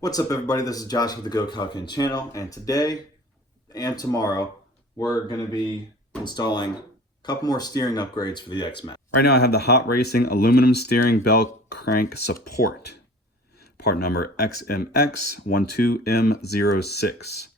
What's up, everybody? This is Josh with the GoKaioken channel, and today and tomorrow we're going to be installing a couple more steering upgrades for the X-Maxx. Right now I have the Hot Racing aluminum steering Bellcrank support, part number XMX12M06.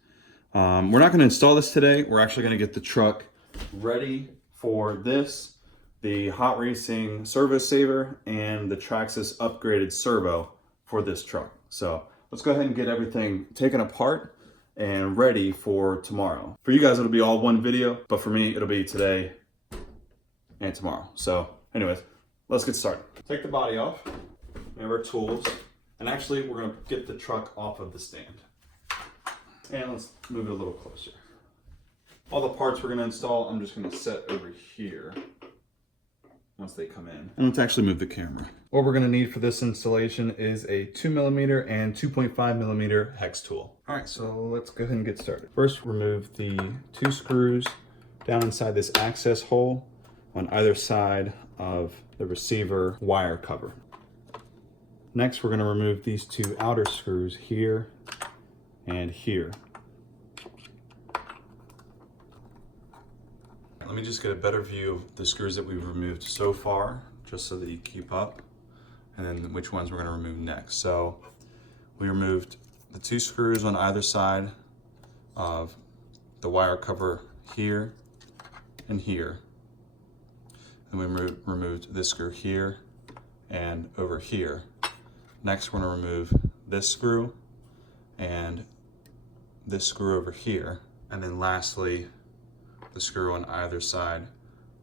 We're not going to install this today. We're actually going to get the truck ready for this, the Hot Racing Servo Saver, and the Traxxas upgraded Servo for this truck. So let's go ahead and get everything taken apart and ready for tomorrow. For you guys, it'll be all one video, but for me, it'll be today and tomorrow. So anyways, let's get started. Take the body off, we have our tools, and actually we're gonna get the truck off of the stand. And let's move it a little closer. All the parts we're gonna install, I'm just gonna set over here once they come in. And let's actually move the camera. What we're gonna need for this installation is a 2mm and 2.5mm hex tool. All right, so let's go ahead and get started. First, remove the 2 screws down inside this access hole on either side of the receiver wire cover. Next, we're gonna remove these 2 outer screws here and here. Let me just get a better view of the screws that we've removed so far, just so that you keep up, and then which ones we're going to remove next. So we removed the 2 screws on either side of the wire cover here and here. And we removed this screw here and over here. Next, we're going to remove this screw and this screw over here. And then lastly, the screw on either side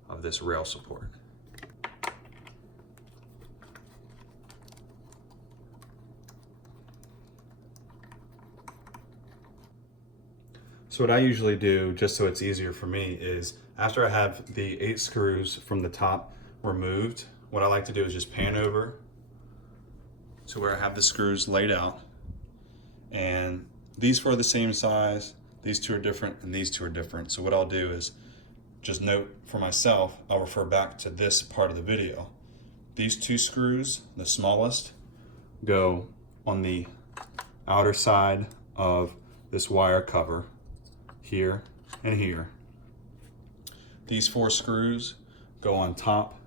of this rail support. So what I usually do, just so it's easier for me, is after I have the 8 screws from the top removed, what I like to do is just pan over to where I have the screws laid out. And these 4 are the same size, these 2 are different, and these 2 are different. So what I'll do is just note for myself, I'll refer back to this part of the video. These 2 screws, the smallest, go on the outer side of this wire cover, here and here. These 4 screws go on top,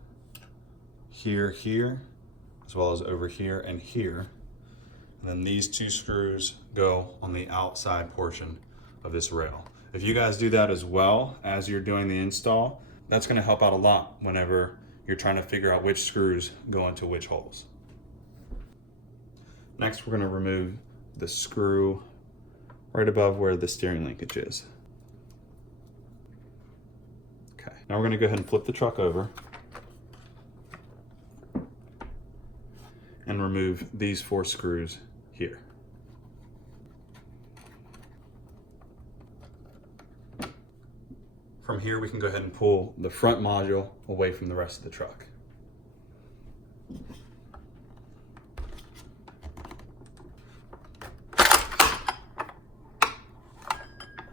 here, as well as over here and here. And then these 2 screws go on the outside portion of this rail. If you guys do that as well as you're doing the install, that's going to help out a lot whenever you're trying to figure out which screws go into which holes. Next, we're going to remove the screw right above where the steering linkage is. Okay, now we're going to go ahead and flip the truck over and remove these 4 screws here. From here, we can go ahead and pull the front module away from the rest of the truck.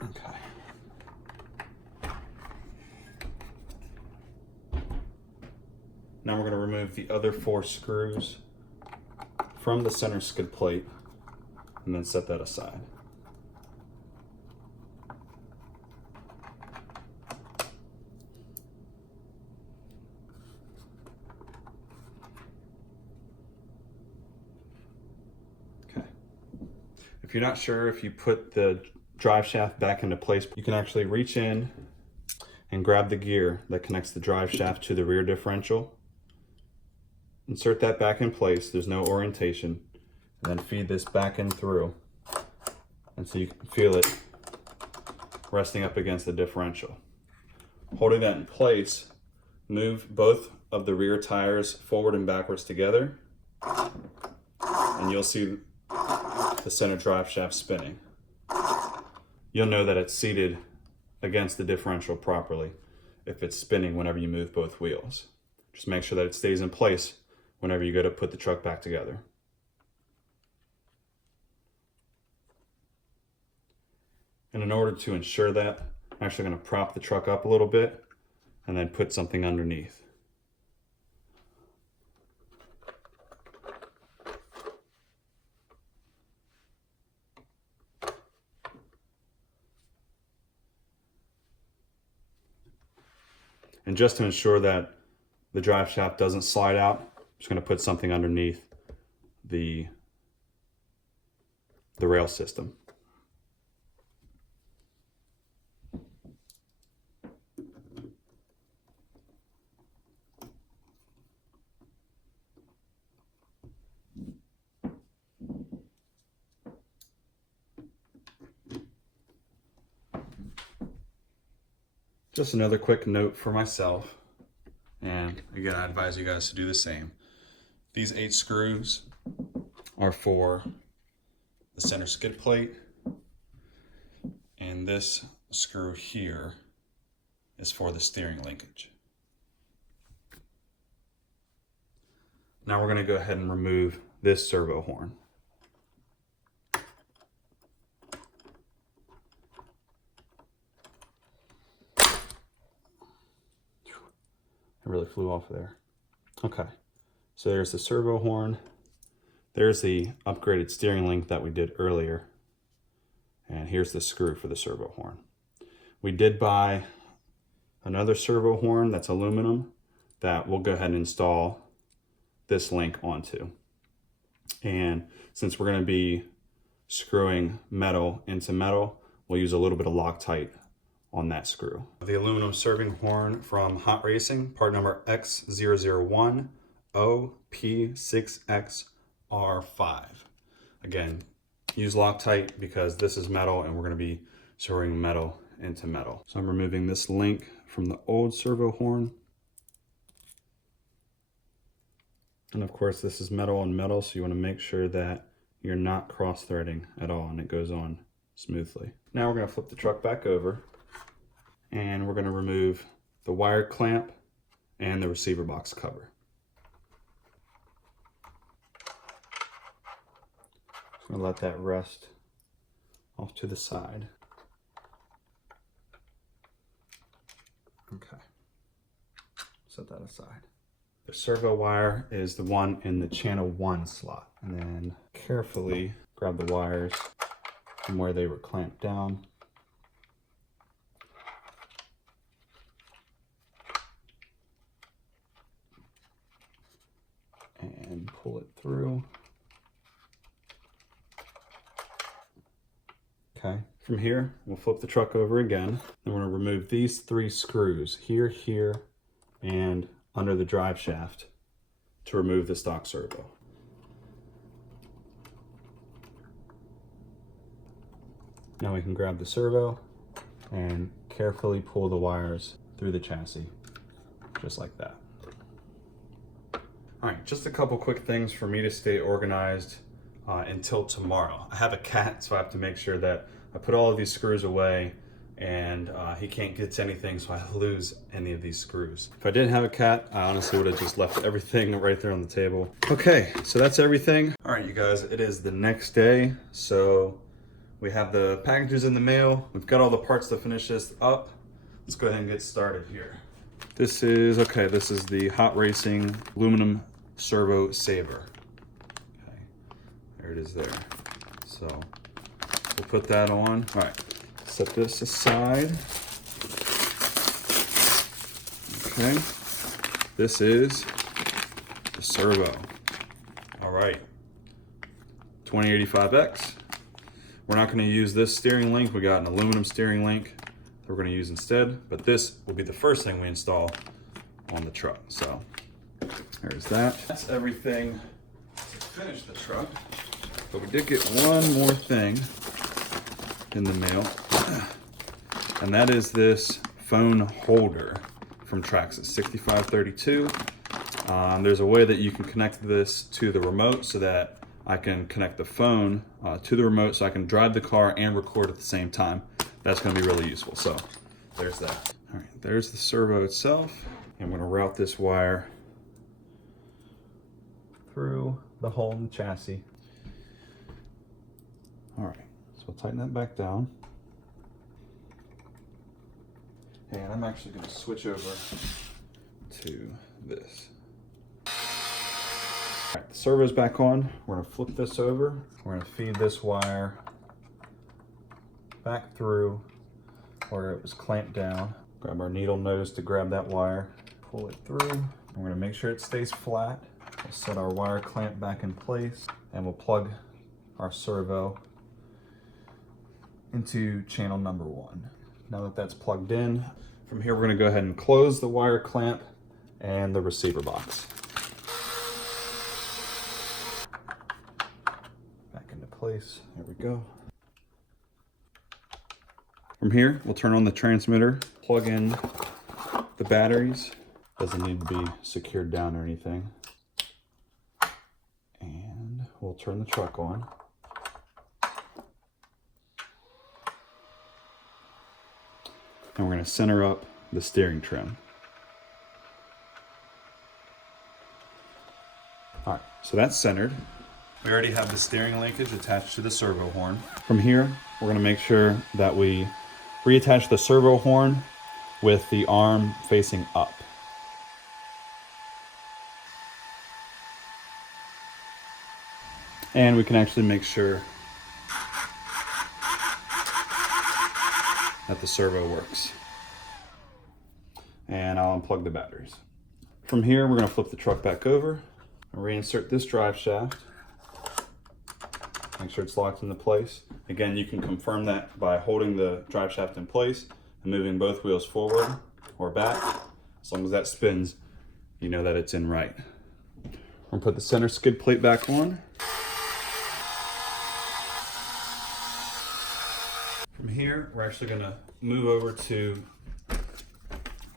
Okay. Now we're going to remove the other 4 screws from the center skid plate and then set that aside. If you're not sure if you put the drive shaft back into place, you can actually reach in and grab the gear that connects the drive shaft to the rear differential. Insert that back in place, there's no orientation, and then feed this back in through. And so you can feel it resting up against the differential. Holding that in place, move both of the rear tires forward and backwards together, and you'll see the center drive shaft spinning. You'll know that it's seated against the differential properly if it's spinning whenever you move both wheels. Just make sure that it stays in place whenever you go to put the truck back together. And in order to ensure that, I'm actually going to prop the truck up a little bit and then put something underneath. And just to ensure that the drive shaft doesn't slide out, I'm just going to put something underneath the rail system. Just another quick note for myself, and again, I advise you guys to do the same. These 8 screws are for the center skid plate, and this screw here is for the steering linkage. Now we're going to go ahead and remove this servo horn. It really flew off there. Okay, so there's the servo horn. There's the upgraded steering link that we did earlier. And here's the screw for the servo horn. We did buy another servo horn that's aluminum that we'll go ahead and install this link onto. And since we're going to be screwing metal into metal, we'll use a little bit of Loctite on that screw. The aluminum serving horn from Hot Racing, part number X001OP6XR5. Again, use Loctite because this is metal and we're going to be screwing metal into metal. So I'm removing this link from the old servo horn. And of course this is metal on metal, so you want to make sure that you're not cross-threading at all and it goes on smoothly. Now we're going to flip the truck back over and we're going to remove the wire clamp and the receiver box cover. I'm going to let that rest off to the side. Okay, set that aside. The servo wire is the one in the channel 1 slot, and then carefully grab the wires from where they were clamped down. And pull it through. Okay, from here, we'll flip the truck over again. And we're going to remove these 3 screws, here, here, and under the drive shaft to remove the stock servo. Now we can grab the servo and carefully pull the wires through the chassis, just like that. All right, just a couple quick things for me to stay organized until tomorrow. I have a cat, so I have to make sure that I put all of these screws away and he can't get to anything, so I lose any of these screws. If I didn't have a cat, I honestly would have just left everything right there on the table. Okay, so that's everything. All right, you guys, it is the next day. So we have the packages in the mail. We've got all the parts to finish this up. Let's go ahead and get started here. This is the Hot Racing aluminum servo saver. Okay, there it is there. So we'll put that on. All right, set this aside. Okay, this is the servo. All right, 2085X. We're not going to use this steering link. We got an aluminum steering link that we're going to use instead, but this will be the first thing we install on the truck. So there's that. That's everything to finish the truck. But we did get one more thing in the mail, and that is this phone holder from Traxxas, 6532. There's a way that you can connect this to the remote so that I can connect the phone to the remote so I can drive the car and record at the same time. That's going to be really useful. So there's that. All right, there's the servo itself. I'm going to route this wire through the hole in the chassis. All right, so we'll tighten that back down. And I'm actually going to switch over to this. All right, the servo's back on. We're going to flip this over. We're going to feed this wire back through where it was clamped down. Grab our needle nose to grab that wire, pull it through. We're gonna make sure it stays flat. We'll set our wire clamp back in place and we'll plug our servo into channel number 1. Now that that's plugged in, from here we're gonna go ahead and close the wire clamp and the receiver box. Back into place, there we go. From here, we'll turn on the transmitter, plug in the batteries. Doesn't need to be secured down or anything. And we'll turn the truck on. And we're going to center up the steering trim. All right, so that's centered. We already have the steering linkage attached to the servo horn. From here, we're going to make sure that we reattach the servo horn with the arm facing up. And we can actually make sure that the servo works. And I'll unplug the batteries. From here, we're going to flip the truck back over and reinsert this drive shaft. Make sure it's locked into place. Again, you can confirm that by holding the drive shaft in place and moving both wheels forward or back. As long as that spins, you know that it's in right. We're gonna put the center skid plate back on. From here, we're actually gonna move over to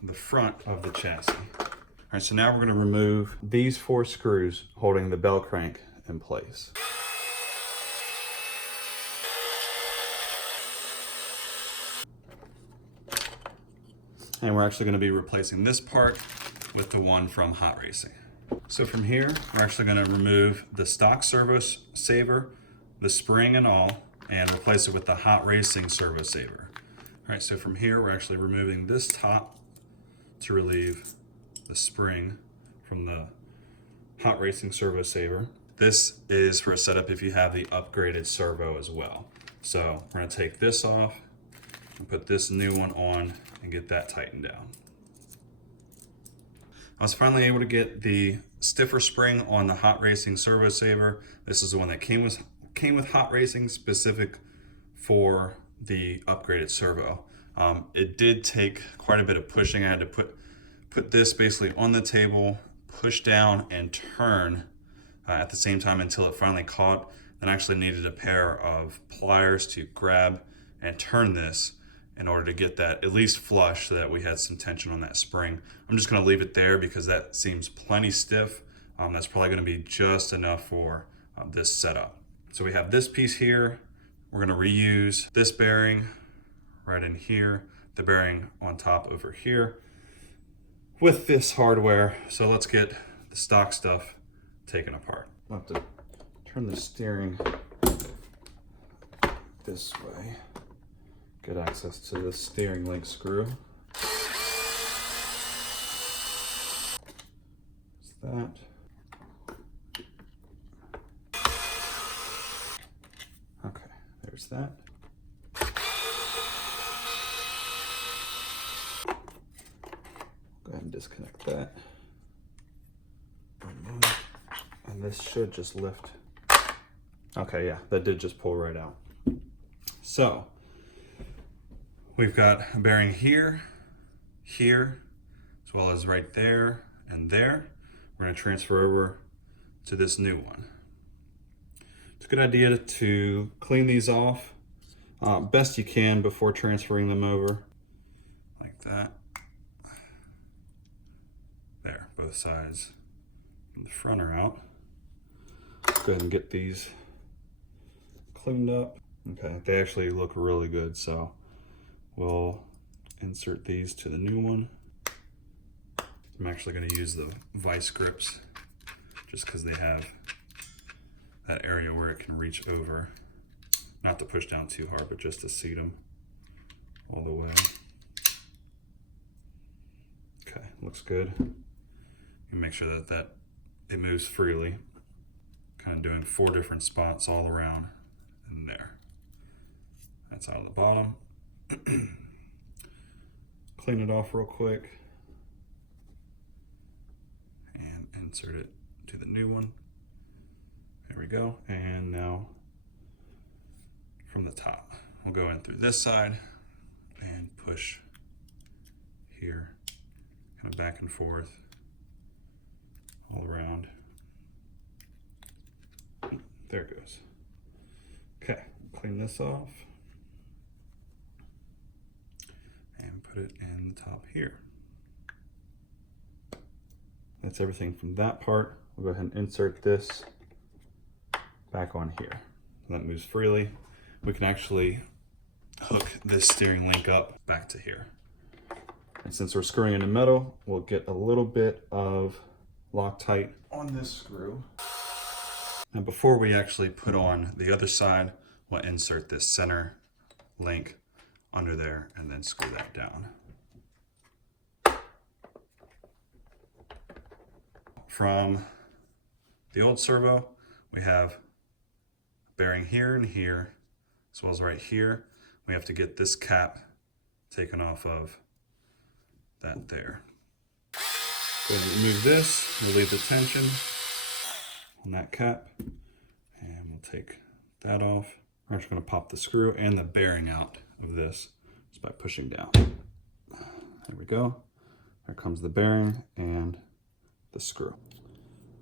the front of the chassis. All right, so now we're gonna remove these 4 screws holding the Bellcrank in place. And we're actually going to be replacing this part with the one from Hot Racing. So from here, we're actually going to remove the stock servo saver, the spring and all, and replace it with the Hot Racing servo saver. All right, so from here, we're actually removing this top to relieve the spring from the Hot Racing servo saver. This is for a setup if you have the upgraded servo as well. So we're going to take this off and put this new one on and get that tightened down. I was finally able to get the stiffer spring on the Hot Racing servo saver. This is the one that came with Hot Racing, specific for the upgraded servo. It did take quite a bit of pushing. I had to put this basically on the table, push down and turn at the same time until it finally caught. Then I actually needed a pair of pliers to grab and turn this in order to get that at least flush so that we had some tension on that spring. I'm just gonna leave it there because that seems plenty stiff. That's probably gonna be just enough for this setup. So we have this piece here. We're gonna reuse this bearing right in here, the bearing on top over here with this hardware. So let's get the stock stuff taken apart. I'll have to turn the steering this way. Get access to the steering link screw. That's that. Okay, there's that. Go ahead and disconnect that. Remove. And this should just lift. Okay, yeah, that did just pull right out. So, we've got a bearing here, here, as well as right there and there. We're going to transfer over to this new one. It's a good idea to clean these off best you can before transferring them over, like that. There, both sides from the front are out. Let's go ahead and get these cleaned up. Okay, they actually look really good, so we'll insert these to the new one. I'm actually going to use the vice grips just because they have that area where it can reach over. Not to push down too hard, but just to seat them all the way. Okay, looks good. You make sure that it moves freely. Kind of doing 4 different spots all around and there. That's out of the bottom. clean it off real quick and insert it to the new one. There we go. And now from the top, we'll go in through this side and push here, kind of back and forth all around. There it goes. Okay, clean this off and put it in the top here. That's everything from that part. We'll go ahead and insert this back on here. That moves freely. We can actually hook this steering link up back to here. And since we're screwing into metal, we'll get a little bit of Loctite on this screw. And before we actually put on the other side, we'll insert this center link under there and then screw that down. From the old servo, we have a bearing here and here, as well as right here. We have to get this cap taken off of that there. So remove this, relieve the tension on that cap, and we'll take that off. We're actually going to pop the screw and the bearing out of this just by pushing down. There we go. There comes the bearing and the screw.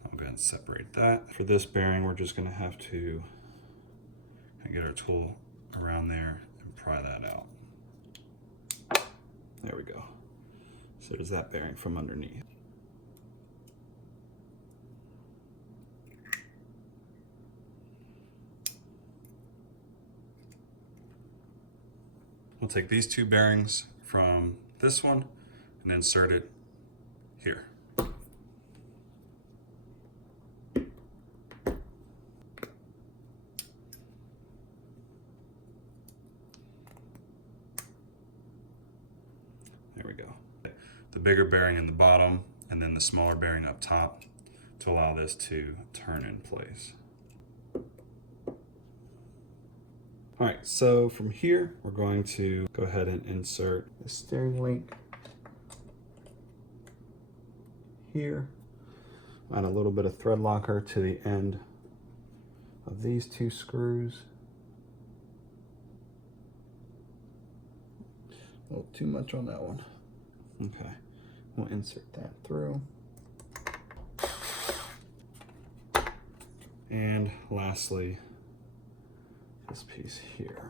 I'm going to separate that. For this bearing, we're just going to have to get our tool around there and pry that out. There we go. So there's that bearing from underneath. We'll take these two bearings from this one and insert it here. There we go. The bigger bearing in the bottom and then the smaller bearing up top to allow this to turn in place. All right, so from here, we're going to go ahead and insert the steering link here. Add a little bit of thread locker to the end of these two screws. A little too much on that one. Okay, we'll insert that through. And lastly, this piece here.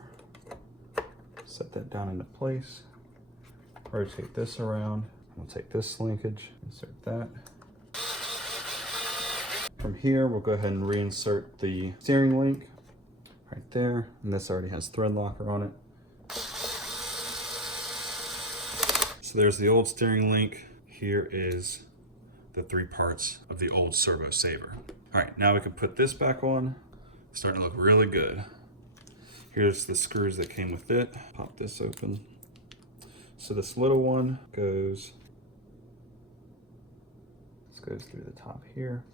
Set that down into place. Rotate this around. We'll take this linkage, insert that. From here, we'll go ahead and reinsert the steering link right there. And this already has thread locker on it. So there's the old steering link. Here is the three parts of the old servo saver. All right, now we can put this back on. It's starting to look really good. Here's the screws that came with it. Pop this open. So this little one goes, this goes through the top here.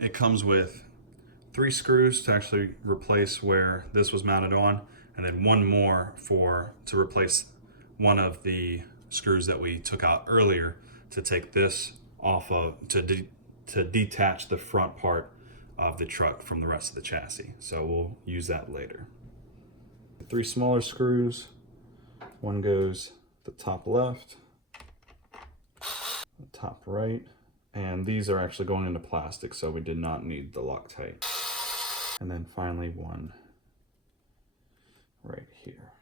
It comes with 3 screws to actually replace where this was mounted on, and then one more to replace one of the screws that we took out earlier to take this off of, to detach the front part of the truck from the rest of the chassis. So we'll use that later. 3 smaller screws. One goes the top left, the top right, and these are actually going into plastic, so we did not need the Loctite. And then finally one right here.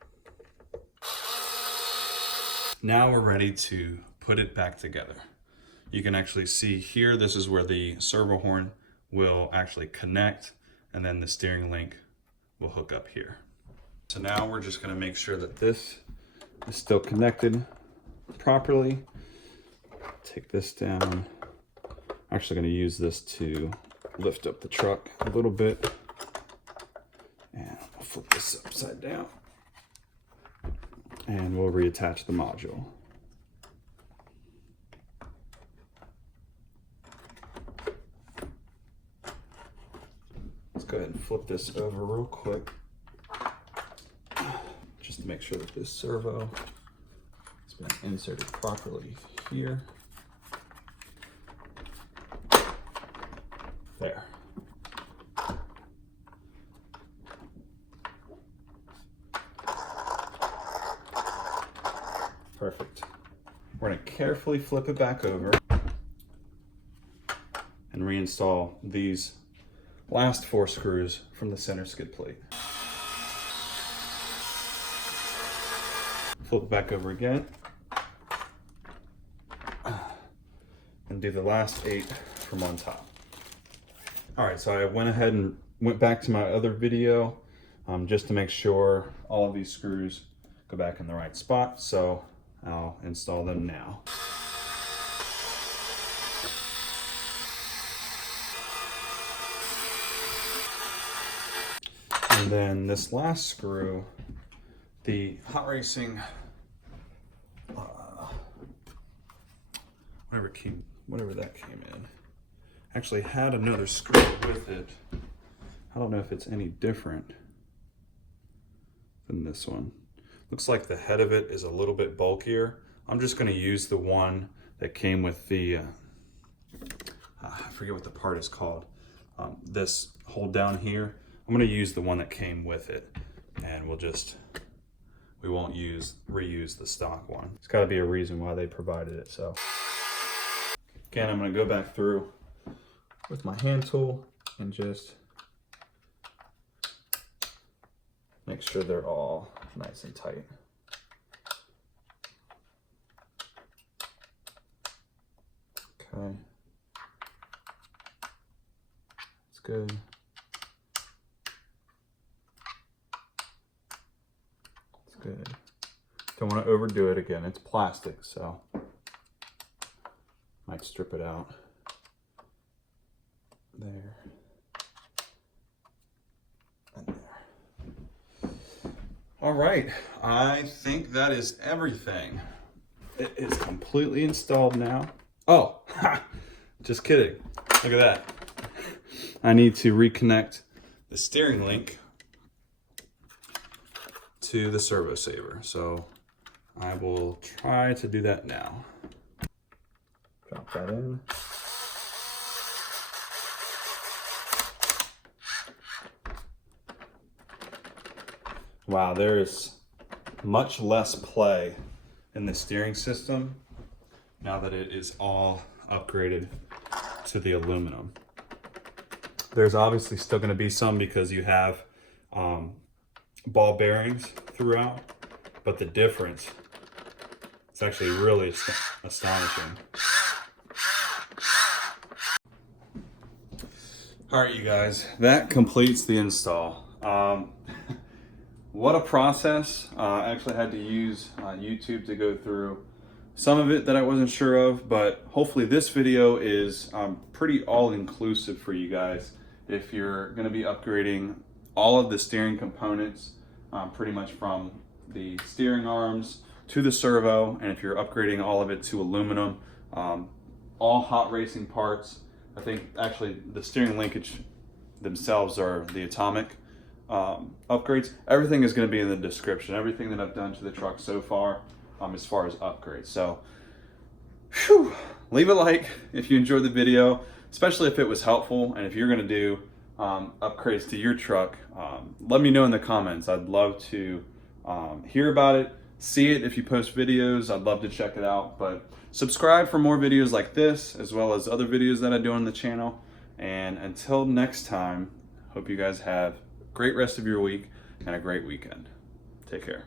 Now we're ready to put it back together. You can actually see here, this is where the servo horn will actually connect, and then the steering link will hook up here. So now we're just going to make sure that this is still connected properly. Take this down. I'm actually going to use this to lift up the truck a little bit. And I'll flip this upside down. And we'll reattach the module. Let's go ahead and flip this over real quick. to make sure that this servo has been inserted properly here. There. Perfect. We're going to carefully flip it back over and reinstall these last 4 screws from the center skid plate. Flip it back over again and do the last 8 from on top. All right, so I went ahead and went back to my other video just to make sure all of these screws go back in the right spot. So I'll install them now. And then this last screw, the hot racing, whatever that came in, actually had another screw with it. I don't know if it's any different than this one. Looks like the head of it is a little bit bulkier. I'm just going to use the one that came with the, I forget what the part is called. This hold down here. I'm going to use the one that came with it, and we won't reuse the stock one. It's got to be a reason why they provided it. So again, I'm going to go back through with my hand tool and just make sure they're all nice and tight. Okay. That's good. That's good. Don't want to overdo it again. It's plastic, so might strip it out. There. And there. All right, I think that is everything. It is completely installed now. Oh, just kidding. Look at that. I need to reconnect the steering link to the servo saver. So I will try to do that now. Drop that in. Wow, there is much less play in the steering system now that it is all upgraded to the aluminum. There's obviously still going to be some because you have ball bearings throughout, but the difference, it's actually really astonishing. All right, you guys, that completes the install. What a process. I actually had to use YouTube to go through some of it that I wasn't sure of, but hopefully this video is pretty all-inclusive for you guys. If you're going to be upgrading all of the steering components, pretty much from the steering arms to the servo, and if you're upgrading all of it to aluminum, all hot racing parts. I think actually the steering linkage themselves are the Atomik upgrades. Everything is going to be in the description. Everything that I've done to the truck so far, as far as upgrades. So, whew, leave a like if you enjoyed the video, especially if it was helpful. And if you're going to do upgrades to your truck, let me know in the comments. I'd love to hear about it, see it if you post videos. I'd love to check it out. But subscribe for more videos like this, as well as other videos that I do on the channel. And until next time, hope you guys have a great rest of your week and a great weekend. Take care.